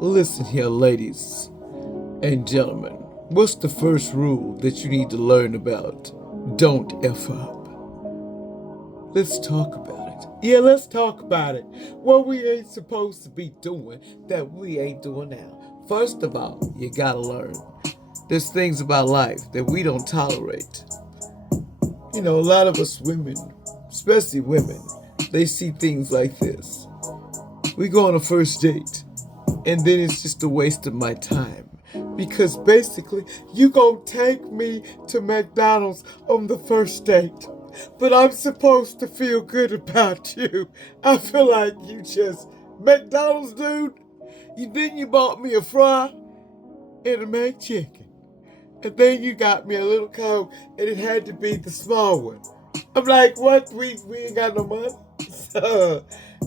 Listen here, ladies and gentlemen. What's the first rule that you need to learn about? Don't F up. Let's talk about it. Yeah, let's talk about it. What we ain't supposed to be doing that we ain't doing now. First of all, you gotta learn. There's things about life that we don't tolerate. You know, a lot of us women, especially women, they see things like this. We go on a first date, and then it's just a waste of my time. Because basically, you gonna take me to McDonald's on the first date. But I'm supposed to feel good about you. I feel like you just McDonald's, dude. Then you bought me a fry and a McChicken. And then you got me a little Coke, and it had to be the small one. I'm like, what? We ain't got no money?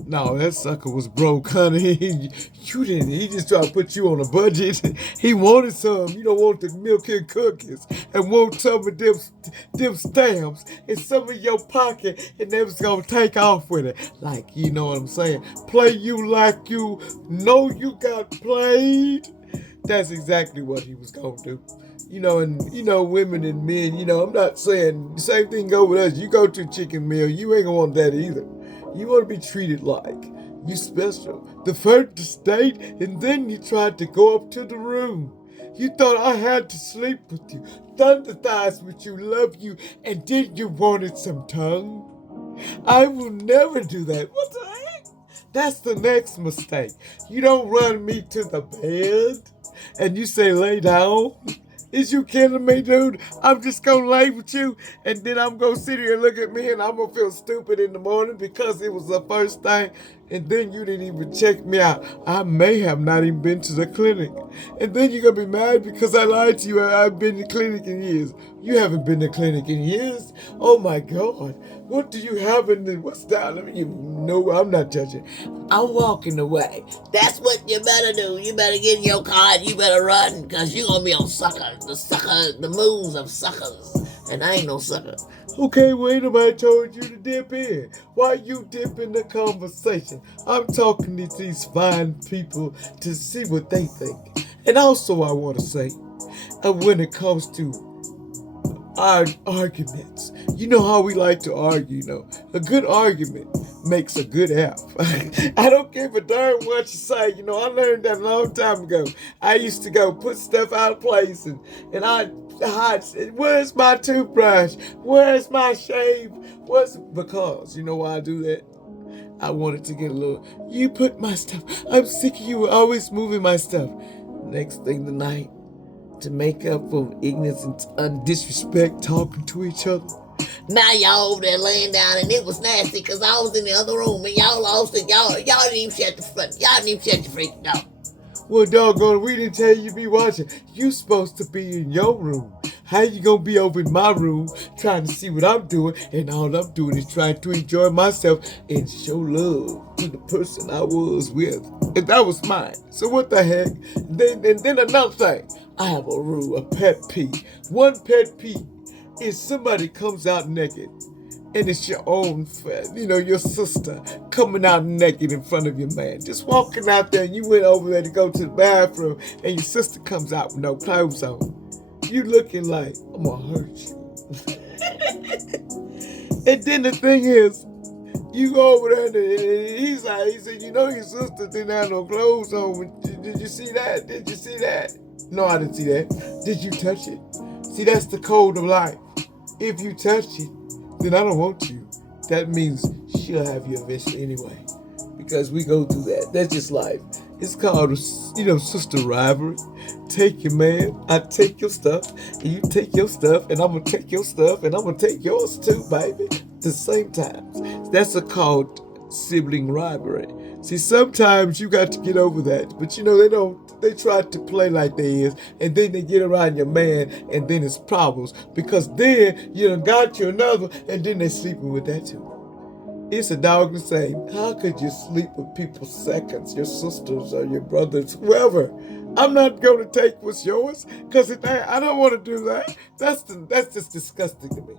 No, that sucker was broke, honey. You didn't. He just tried to put you on a budget. He wanted some. You don't want the milk and cookies, and want some of them stamps in some of your pocket, and they was gonna take off with it. Like, you know what I'm saying? Play you like you know you got played. That's exactly what he was gonna do. Women and men, I'm not saying the same thing go with us. You go to a chicken meal, you ain't gonna want that either. You want to be treated like you special. The first date, and then you tried to go up to the room. You thought I had to sleep with you, thunder thighs with you, love you, and then you wanted some tongue. I will never do that. What the heck? That's the next mistake. You don't run me to the bed, and you say lay down. Is you kidding me, dude? I'm just gonna lay with you, and then I'm gonna sit here and look at me, and I'm gonna feel stupid in the morning because it was the first thing, and then you didn't even check me out. I may have not even been to the clinic, and then you're gonna be mad because I lied to you. I've been to clinic in years. You haven't been to clinic in years? Oh my God. What do you have in the, what's down? No, I'm not judging. I'm walking away. That's what you better do. You better get in your car and you better run, because you're going to be on the moves of suckers. And I ain't no sucker. Okay, wait, nobody told you to dip in. Why you dip in the conversation? I'm talking to these fine people to see what they think. And also I want to say, when it comes to our arguments. You know how we like to argue, A good argument makes a good app. I don't give a darn what you say. I learned that a long time ago. I used to go put stuff out of place and I'd where's my toothbrush? Where's my shave? Because, you know why I do that? I wanted to get a little, you put my stuff. I'm sick of you always moving my stuff. Next thing tonight, to make up for ignorance and disrespect, talking to each other. Now y'all over there laying down, and it was nasty because I was in the other room and y'all lost it. Y'all didn't even shut the front. Y'all didn't even shut the freaking door. Well, doggone, we didn't tell you to be watching. You supposed to be in your room. How you gonna be over in my room trying to see what I'm doing, and all I'm doing is trying to enjoy myself and show love to the person I was with. And that was mine. So what the heck? Then another thing. I have a rule, a pet peeve. One pet peeve is somebody comes out naked, and it's your own friend, your sister coming out naked in front of your man. Just walking out there, and you went over there to go to the bathroom, and your sister comes out with no clothes on. You looking like, I'm gonna hurt you. And then the thing is, you go over there, and he said, your sister didn't have no clothes on. Did you see that? Did you see that? No, I didn't see that. Did you touch it? See, that's the code of life. If you touch it, then I don't want you. That means she'll have you eventually anyway. Because we go through that. That's just life. It's called, sister rivalry. Take your man, I take your stuff, and you take your stuff, and I'm going to take your stuff, and I'm going to take yours too, baby. At the same time. That's called sibling rivalry. See, sometimes you got to get over that. But, they try to play like they is, and then they get around your man, and then it's problems. Because then you done got you another, and then they sleeping with that too. It's a dog the same. How could you sleep with people's seconds, your sisters or your brothers, whoever? I'm not going to take what's yours, because I don't want to do that. That's just disgusting to me.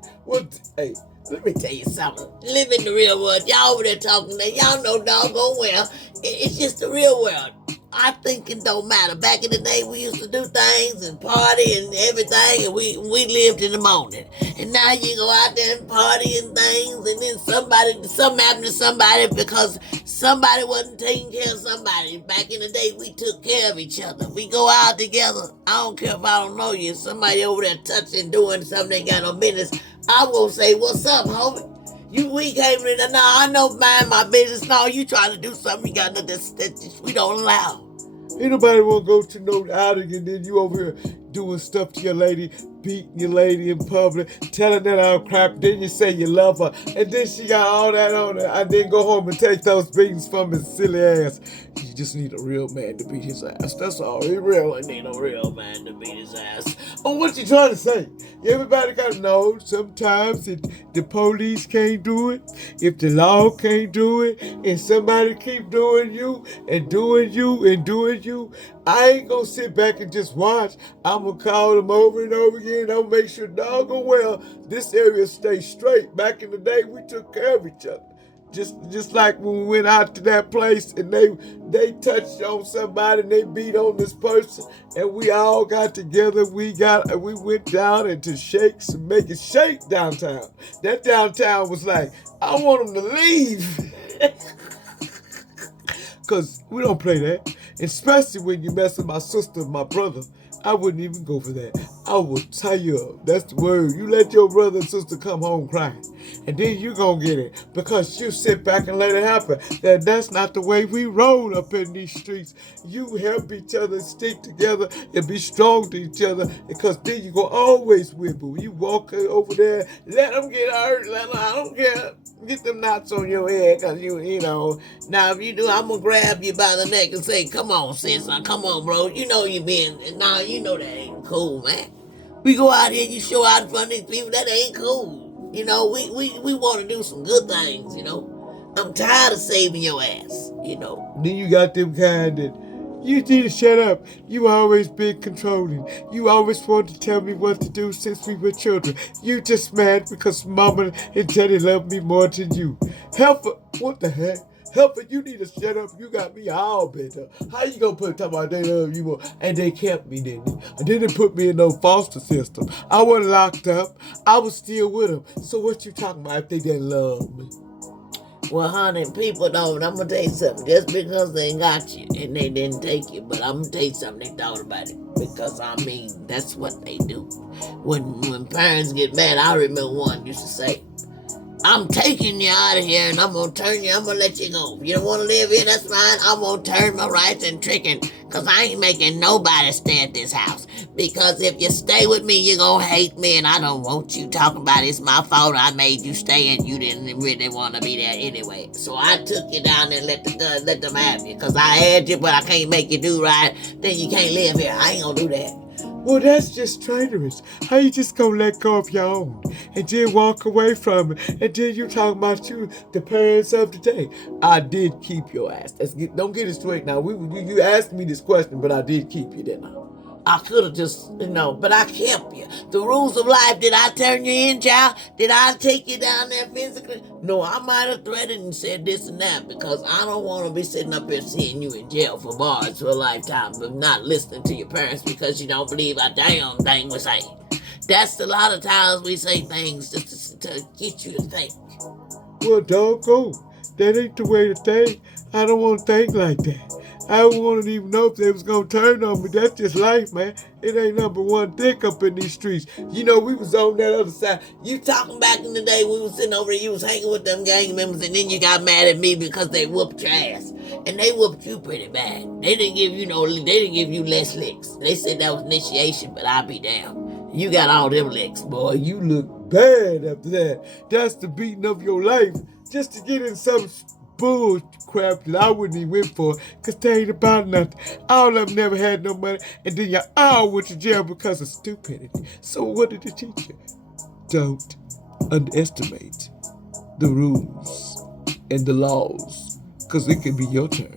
Hey, let me tell you something. Live in the real world. Y'all over there talking that. Y'all know doggone well. It's just the real world. our thinking don't matter. Back in the day, we used to do things and party and everything, and we lived in the morning. And now you go out there and party and things, and then something happened to somebody because somebody wasn't taking care of somebody. Back in the day, we took care of each other. We go out together. I don't care if I don't know you. Somebody over there touching, doing something they got no business. I won't say, "What's up, homie?" We came in there. No, I know mind my business. No, you trying to do something you got that we don't allow. Ain't nobody want to go to no outing and then you over here doing stuff to your lady, beating your lady in public, telling that all crap. Then you say you love her, and then she got all that on her, and then go home and take those beatings from his silly ass. You just need a real man to beat his ass. That's all. You really need a real man to beat his ass. Oh, what you trying to say? Everybody got to know sometimes if the police can't do it, if the law can't do it, and somebody keep doing you and doing you and doing you, I ain't gonna sit back and just watch. I'm gonna call them over and over again. I'm gonna make sure doggone well this area stays straight. Back in the day, we took care of each other. Just like when we went out to that place and they touched on somebody and they beat on this person and we all got together. We went down into Shakes and make it shake downtown. That downtown was like, I want them to leave. Because we don't play that. Especially when you mess with my sister and my brother. I wouldn't even go for that. I will tie you up. That's the word. You let your brother and sister come home crying. And then you gonna get it. Because you sit back and let it happen. That's not the way we roll up in these streets. You help each other stick together and be strong to each other. Because then you gonna always win. But when you walk over there, let them get hurt. I don't care. Get them knots on your head. Because you know. Now if you do, I'm gonna grab you by the neck and say, come on, sis. Come on, bro. You know you been. Nah, you know that ain't cool, man. We go out here, you show out in front of these people, that ain't cool. You know, we want to do some good things, you know. I'm tired of saving your ass, you know. Then you got them kind that, you need to shut up. You always been controlling. You always wanted to tell me what to do since we were children. You just mad because mama and daddy love me more than you. Help, what the heck? Help it, you need to shut up. You got me all bent up. How you gonna talk about they love you more? And they kept me, didn't they? And they didn't put me in no foster system. I wasn't locked up. I was still with them. So what you talking about if they didn't love me? Well, honey, people don't. I'm going to tell you something. Just because they got you and they didn't take you, but I'm going to tell you something, they thought about it. Because, I mean, that's what they do. When parents get mad, I remember one used to say, I'm taking you out of here and I'm going to turn you, I'm going to let you go. If you don't want to live here, that's fine. I'm going to turn my rights and tricking because I ain't making nobody stay at this house. Because if you stay with me, you're going to hate me and I don't want you talking about it's my fault I made you stay and you didn't really want to be there anyway. So I took you down there and let them have you because I had you, but I can't make you do right. Then you can't live here. I ain't going to do that. Well, that's just traitorous. How you just gonna let go of your own and then walk away from it? And then you talking about you, the parents of today. I did keep your ass. Don't get it straight now. You asked me this question, but I did keep you, didn't I? I could have just, but I kept you. The rules of life, did I turn you in, child? Did I take you down there physically? No, I might have threatened and said this and that because I don't want to be sitting up here seeing you in jail for bars for a lifetime but not listening to your parents because you don't believe a damn thing we say. That's a lot of times we say things just to get you to think. Well, doggone, that ain't the way to think. I don't want to think like that. I don't want to even know if they was going to turn on me. That's just life, man. It ain't number one thick up in these streets. You know, we was on that other side. You talking back in the day we was sitting over there, you was hanging with them gang members, and then you got mad at me because they whooped your ass. And they whooped you pretty bad. They didn't give you less licks. They said that was initiation, but I'll be damned. You got all them licks, boy. You look bad after that. That's the beating of your life. Just to get in some bull crap that I wouldn't even went for because they ain't about nothing. All of them never had no money and then you all went to jail because of stupidity. So what did it teach you? Don't underestimate the rules and the laws because it could be your turn.